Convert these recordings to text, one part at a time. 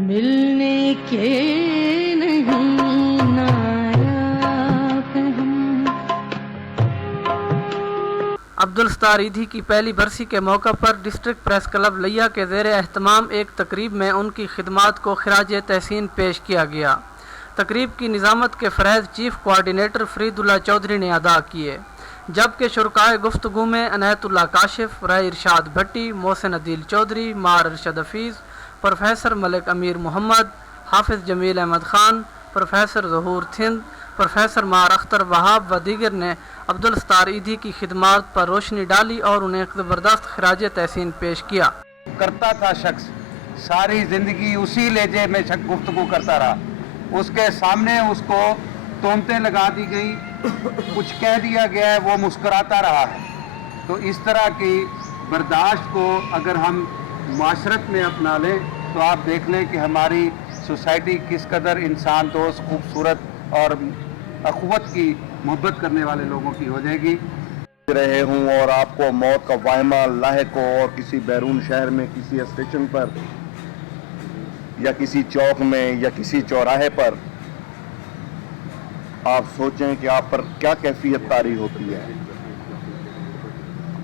ملنے کے نہیں نایاب ہم۔ عبدالستار ایدھی کی پہلی برسی کے موقع پر ڈسٹرکٹ پریس کلب لیا کے زیر اہتمام ایک تقریب میں ان کی خدمات کو خراج تحسین پیش کیا گیا۔ تقریب کی نظامت کے فرائض چیف کوآرڈینیٹر فرید اللہ چودھری نے ادا کیے، جبکہ شرکائے گفتگو میں عنایت اللہ کاشف، رائے ارشاد بھٹی، محسن عدیل چودھری، مار ارشد حفیظ، پروفیسر ملک امیر محمد، حافظ جمیل احمد خان، پروفیسر ظہور تھند، پروفیسر مار اختر وہاب و دیگر نے عبدالستار ایدھی کی خدمات پر روشنی ڈالی اور انہیں زبردست خراج تحسین پیش کیا۔ کرتا تھا شخص ساری زندگی اسی لہجے میں گفتگو کرتا رہا، اس کے سامنے اس کو تہمتیں لگا دی گئی، کچھ کہہ دیا گیا ہے، وہ مسکراتا رہا ہے۔ تو اس طرح کی برداشت کو اگر ہم معاشرت میں اپنا لیں تو آپ دیکھ لیں کہ ہماری سوسائٹی کس قدر انسان دوست، خوبصورت اور اخوت کی محبت کرنے والے لوگوں کی ہو جائے گی۔ رہے ہوں اور آپ کو موت کا واہمہ لاحق ہو اور کسی بیرون شہر میں کسی اسٹیشن پر یا کسی چوک میں یا کسی چوراہے پر آپ سوچیں کہ آپ پر کیا کیفیت طاری ہوتی ہے۔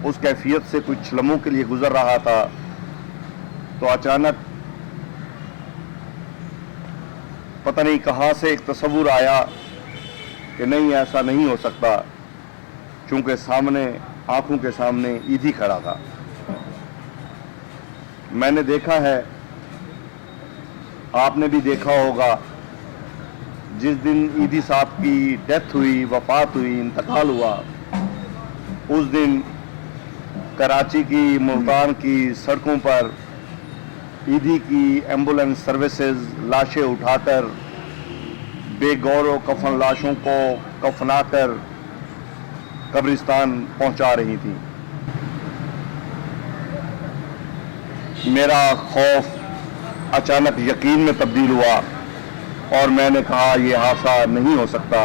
اس کیفیت سے کچھ لمحوں کے لیے گزر رہا تھا تو اچانک پتہ نہیں کہاں سے ایک تصور آیا کہ نہیں، ایسا نہیں ہو سکتا، چونکہ سامنے، آنکھوں کے سامنے ایدھی کھڑا تھا۔ میں نے دیکھا ہے، آپ نے بھی دیکھا ہوگا، جس دن ایدھی صاحب کی ڈیتھ ہوئی، وفات ہوئی، انتقال ہوا، اس دن کراچی کی، ملتان کی سڑکوں پر ایدھی کی ایمبولینس سروسز لاشیں اٹھا کر بے گور و کفن لاشوں کو کفنا کر قبرستان پہنچا رہی تھی۔ میرا خوف اچانک یقین میں تبدیل ہوا اور میں نے کہا یہ حادثہ نہیں ہو سکتا،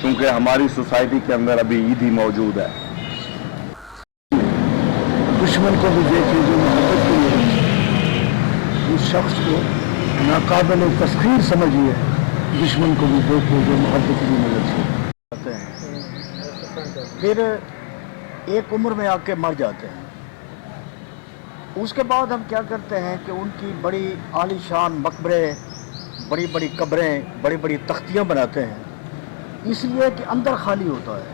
کیونکہ ہماری سوسائٹی کے اندر ابھی ایدھی موجود ہے۔ دشمن کو بھی دیکھیں جو محبت کے لیے اس شخص کو ناقابل تسخیر سمجھیے، دشمن کو بھی دیکھیں جو محبت کی مدد سے پھر ایک عمر میں آ کے مر جاتے ہیں۔ اس کے بعد ہم کیا کرتے ہیں کہ ان کی بڑی عالی شان مقبرے، بڑی بڑی قبریں، بڑی بڑی تختیاں بناتے ہیں، اس لیے کہ اندر خالی ہوتا ہے،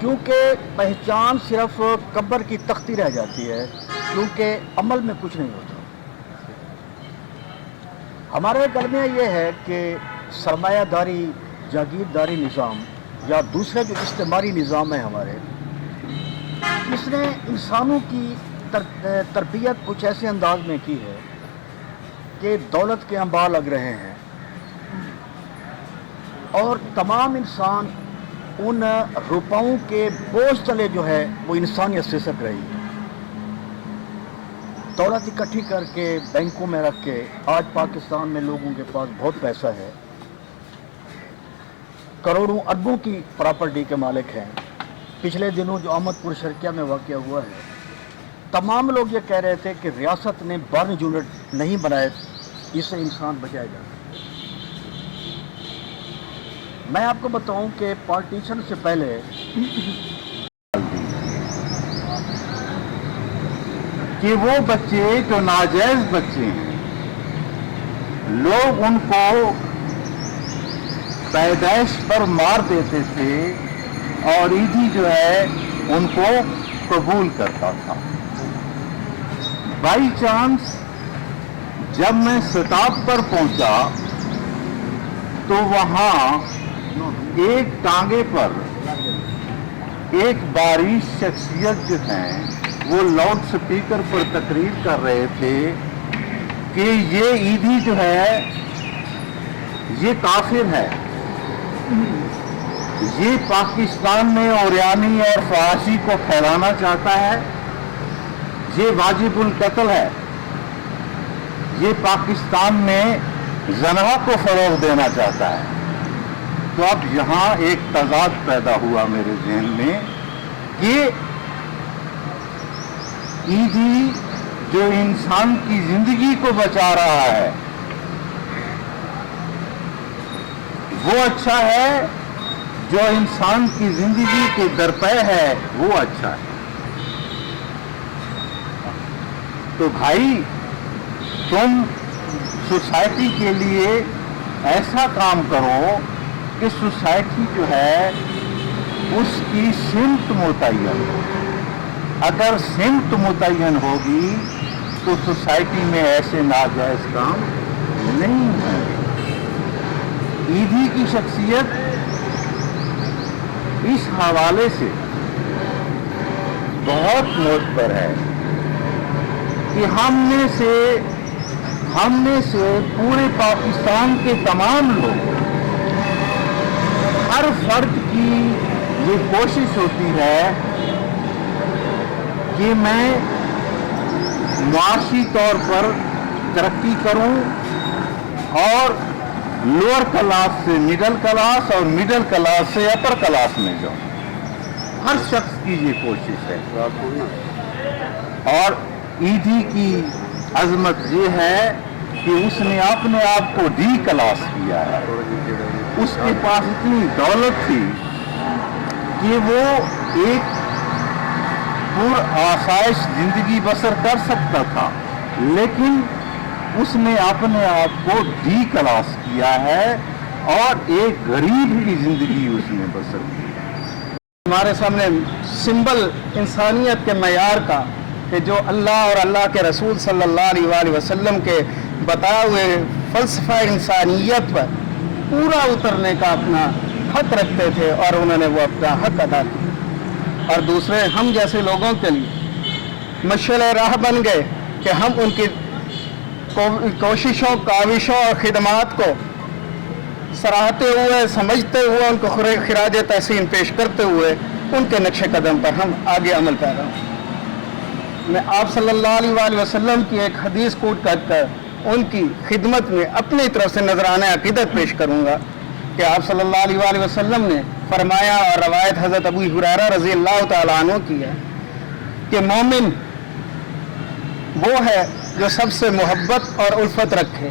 کیونکہ پہچان صرف قبر کی تختی رہ جاتی ہے، کیونکہ عمل میں کچھ نہیں ہوتا۔ ہمارے کلمہ یہ ہے کہ سرمایہ داری، جاگیرداری نظام یا دوسرے جو استعماری نظام ہے ہمارے، اس نے انسانوں کی تربیت کچھ ایسے انداز میں کی ہے کہ دولت کے انبار لگ رہے ہیں اور تمام انسان ان روپاؤں کے بوجھ تلے جو ہے وہ انسانیت سے سک رہی ہے۔ دولت اکٹھی کر کے بینکوں میں رکھ کے آج پاکستان میں لوگوں کے پاس بہت پیسہ ہے، کروڑوں اربوں کی پراپرٹی کے مالک ہیں۔ پچھلے دنوں جو احمد پور شرقیہ میں واقعہ ہوا ہے، تمام لوگ یہ کہہ رہے تھے کہ ریاست نے برن یونٹ نہیں بنائے، اس سے انسان بچائے جائے۔ میں آپ کو بتاؤں کہ پارٹیشن سے پہلے کہ وہ بچے جو ناجائز بچے ہیں، لوگ ان کو پیدائش پر مار دیتے تھے اور ایدھی جو ہے ان کو قبول کرتا تھا۔ بائی چانس جب میں سٹاپ پر پہنچا تو وہاں ایک ٹانگے پر ایک باریش شخصیت جو ہیں وہ لاؤڈ سپیکر پر تقریر کر رہے تھے کہ یہ ایدھی جو ہے یہ کافر ہے، یہ پاکستان میں اوریانی اور فحاشی کو پھیلانا چاہتا ہے، یہ واجب القتل ہے، یہ پاکستان میں زنا کو فروغ دینا چاہتا ہے۔ تو اب یہاں ایک تضاد پیدا ہوا میرے ذہن میں کہ ایدھی जो इंसान की जिंदगी को बचा रहा है वो अच्छा है, जो इंसान की जिंदगी के दरपे है वो अच्छा है। तो भाई तुम सोसाइटी के लिए ऐसा काम करो कि सोसाइटी जो है उसकी सिमत मुतय्यन हो। अगर सिमत मुतय्यन होगी तो सोसाइटी में ऐसे नाजायज काम नहीं होंगे। ईदी की शख्सियत इस हवाले से बहुत मोहतर है कि हमने से पूरे पाकिस्तान के तमाम लोग, हर फर्द की ये कोशिश होती है कि मैं मुआशी तौर पर तरक्की करूं और लोअर क्लास से मिडिल क्लास और मिडिल क्लास से अपर क्लास में जाऊं। हर शख्स की ये कोशिश है। और ईदी की अजमत ये है कि उसने अपने आप को डी क्लास किया है। उसके पास इतनी दौलत थी कि वो एक आसाइश जिंदगी बसर कर सकता था, लेकिन उसने अपने आप को डी क्लास किया है और एक गरीब की जिंदगी उसने बसर की है। हमारे सामने सिंबल इंसानियत के मयार का कि जो अल्लाह और अल्लाह के रसूल सल्लल्लाहु अलैहि वसल्लम के बताए हुए फ़लसफ़ा इंसानियत पर पूरा उतरने का अपना हक रखते थे और उन्होंने वो अपना हक अदा किया। और दूसरे हम जैसे लोगों के लिए मशाल राह बन गए कि हम उनकी कोशिशों, काविशों और खिदमात को सराहते हुए, समझते हुए, उनको खिराज तहसीन पेश करते हुए उनके नक्शे कदम पर हम आगे अमल पैरा हों। मैं आप सल्लल्लाहु अलैहि वसल्लम की एक हदीस कोट कर उनकी खिदमत में अपनी तरफ से नजराना अकीदत पेश करूँगा कि आप सल्लल्लाहु अलैहि वसल्लम ने फरमाया, और रवायत हज़रत अबू हुरैरा रज़ी अल्लाह तआला अन्हु की है कि मोमिन वो है जो सबसे मोहब्बत और उल्फत रखे।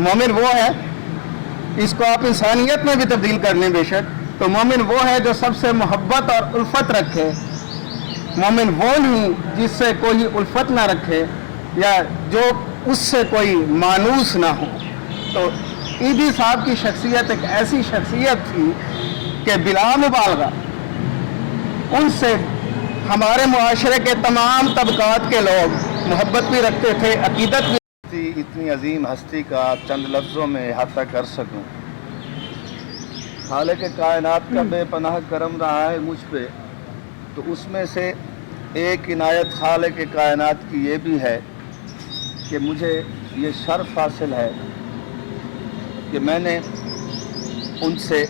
मोमिन वो है, इसको आप इंसानियत में भी तब्दील कर लें बेशक, तो मोमिन वो है जो सबसे मोहब्बत और उल्फत रखे। मोमिन वो नहीं जिससे कोई उल्फत ना रखे या जो उससे कोई मानूस ना हो। तो ईदी साहब की शख्सियत एक ऐसी शख्सियत थी कि बिला मुबालगा उनसे हमारे मुआशरे के तमाम तबकात के लोग मोहब्बत भी रखते थे, अकीदत भी। इतनी अजीम हस्ती का चंद लफ्ज़ों में अहाता कर सकूं। खालिक कायनात का बेपनाह करम रहा है मुझ पे, तो उसमें से एक इनायत खालिक कायनात की ये भी है कि मुझे ये शर्फ हासिल है कि मैंने उनसे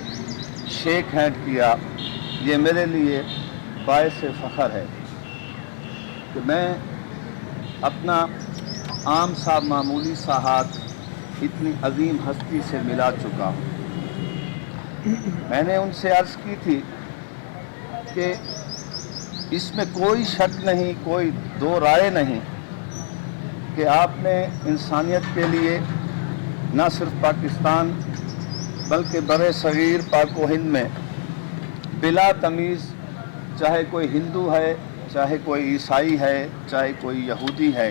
शेक हैंड किया। ये मेरे लिए बायस फ़ख्र है कि मैं अपना आम सा मामूली सा हाथ इतनी अजीम हस्ती से मिला चुका हूँ। मैंने उनसे अर्ज़ की थी कि इसमें कोई शक नहीं, कोई दो राय नहीं कि आपने इंसानियत के लिए न सिर्फ पाकिस्तान बल्कि बड़े सगीर पाक व हिंद में बिला तमीज़, चाहे कोई हिंदू है, चाहे कोई ईसाई है, चाहे कोई यहूदी है,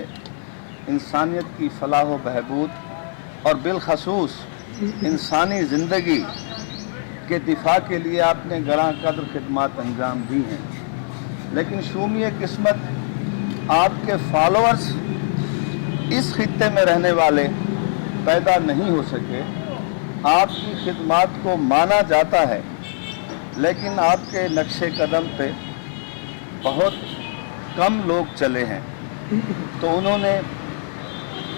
इंसानियत की फलाह व बहबूद और बिलखसूस इंसानी ज़िंदगी के दिफा के लिए आपने गरां कदर खिदमात अंजाम दी हैं। लेकिन शूमिय किस्मत आपके फॉलोअर्स इस खित्ते में रहने वाले पैदा नहीं हो सके। आपकी खिदमात को माना जाता है, लेकिन आपके नक्शे कदम पे बहुत कम लोग चले हैं। तो उन्होंने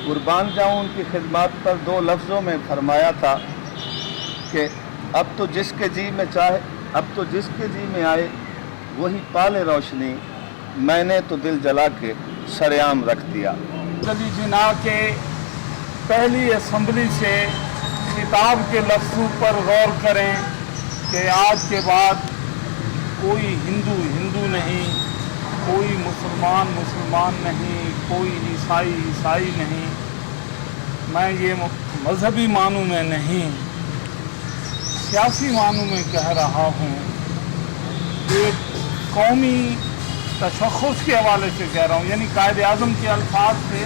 कुर्बान जाऊं उनकी खिदमत पर दो लफ्ज़ों में फरमाया था कि अब तो जिसके जी में आए वही पाले रोशनी, मैंने तो दिल जला के सरेआम रख दिया। अली जिना के पहली असम्बली से खिताब के लफ्ज़ों पर गौर करें कि आज के बाद कोई हिंदू नहीं, कोई मुसलमान मुसलमान नहीं, कोई ईसाई ईसाई नहीं, मैं ये मजहबी मानू में नहीं, सियासी मानू में कह रहा हूँ, एक कौमी तशख़्ख़ुस के हवाले से कह रहा हूँ, यानी कायद आज़म के अल्फाज से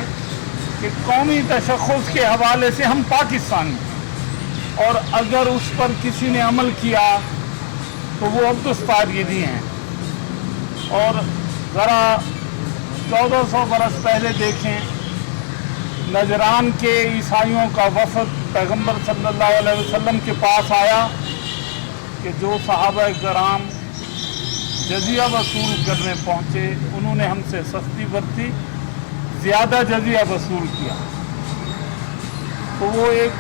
कि कौमी तशख़्ख़ुस के हवाले से हम पाकिस्तानी हैं, और अगर उस पर किसी ने अमल किया तो वो अब्दुस्तारीदी हैं। और ज़रा 1400 बरस पहले देखें, नजरान के ईसाइयों का वफ़द पैगंबर सल्लल्लाहु अलैहि वसल्लम के पास आया कि जो सहाबा कराम जजिया वसूल करने पहुँचे, उन्होंने हमसे सख्ती बरती, ज़्यादा जजिया वसूल किया। तो वो एक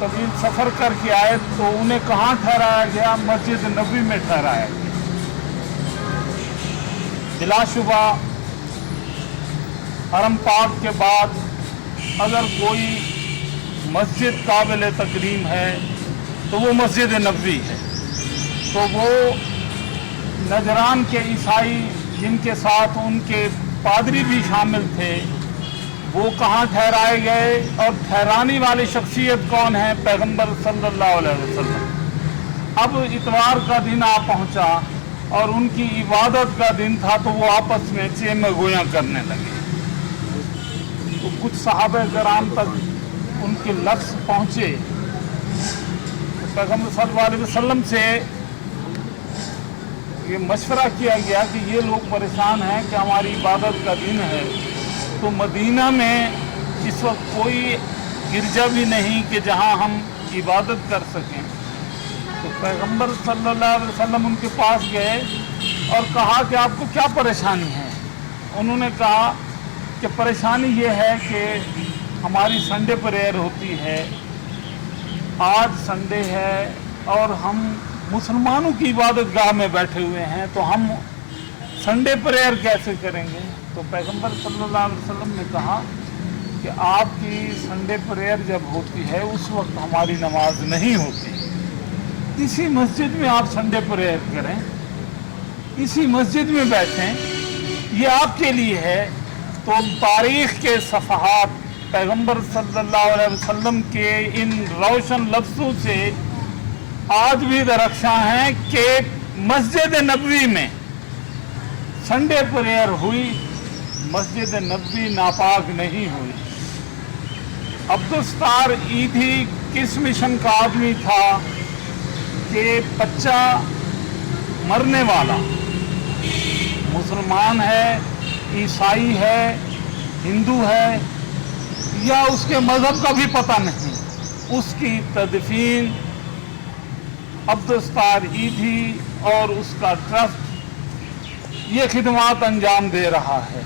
तवील सफ़र करके आए, तो उन्हें कहाँ ठहराया गया? मस्जिद नबी में ठहराया गया। बिलाशुबा हरम पाक के बाद अगर कोई मस्जिद काबिल तकरीम है तो वो मस्जिद नबी है। तो वो नजरान के ईसाई जिनके साथ उनके पादरी भी शामिल थे, वो कहाँ ठहराए गए, और ठहराने वाली शख्सियत कौन है? पैगंबर सल्लल्लाहु अलैहि वसल्लम। अब इतवार का दिन आ पहुँचा और उनकी इबादत का दिन था, तो वो आपस में चेम गोयां करने लगे। तो कुछ सहाबा कराम तक उनके लफ्ज़ पहुँचे। तो पैगंबर सल्लल्लाहु अलैहि वसल्लम से ये मशवरा किया गया कि ये लोग परेशान हैं कि हमारी इबादत का दिन है, तो मदीना में इस वक्त कोई गिरजा भी नहीं कि जहां हम इबादत कर सकें। तो पैगंबर सल्लल्लाहु अलैहि वसल्लम उनके पास गए और कहा कि आपको क्या परेशानी है? उन्होंने कहा कि परेशानी ये है कि हमारी संडे प्रेयर होती है, आज संडे है और हम मुसलमानों की इबादत गाह में बैठे हुए हैं, तो हम संडे प्रेयर कैसे करेंगे? तो पैगंबर सल्लल्लाहु अलैहि वसल्लम ने कहा कि आपकी संडे प्रेयर जब होती है उस वक्त हमारी नमाज नहीं होती, इसी मस्जिद में आप संडे प्रेयर करें, इसी मस्जिद में बैठें, ये आपके लिए है। तो तारीख़ के सफ़हात पैगंबर सल्लल्लाहु अलैहि वसल्लम के इन रोशन लफ्ज़ों से आज भी दरख्शां हैं कि मस्जिद नबवी में संडे प्रेयर हुई, मस्जिद नबवी नापाक नहीं हुई। अब्दुस्तार ईदी किस मिशन का आदमी था कि बच्चा मरने वाला मुसलमान है, ईसाई है, हिंदू है, या उसके मज़हब का भी पता नहीं, उसकी तदफीन अब्दुस्तार ईदी और उसका ट्रस्ट ये खिदमात अंजाम दे रहा है।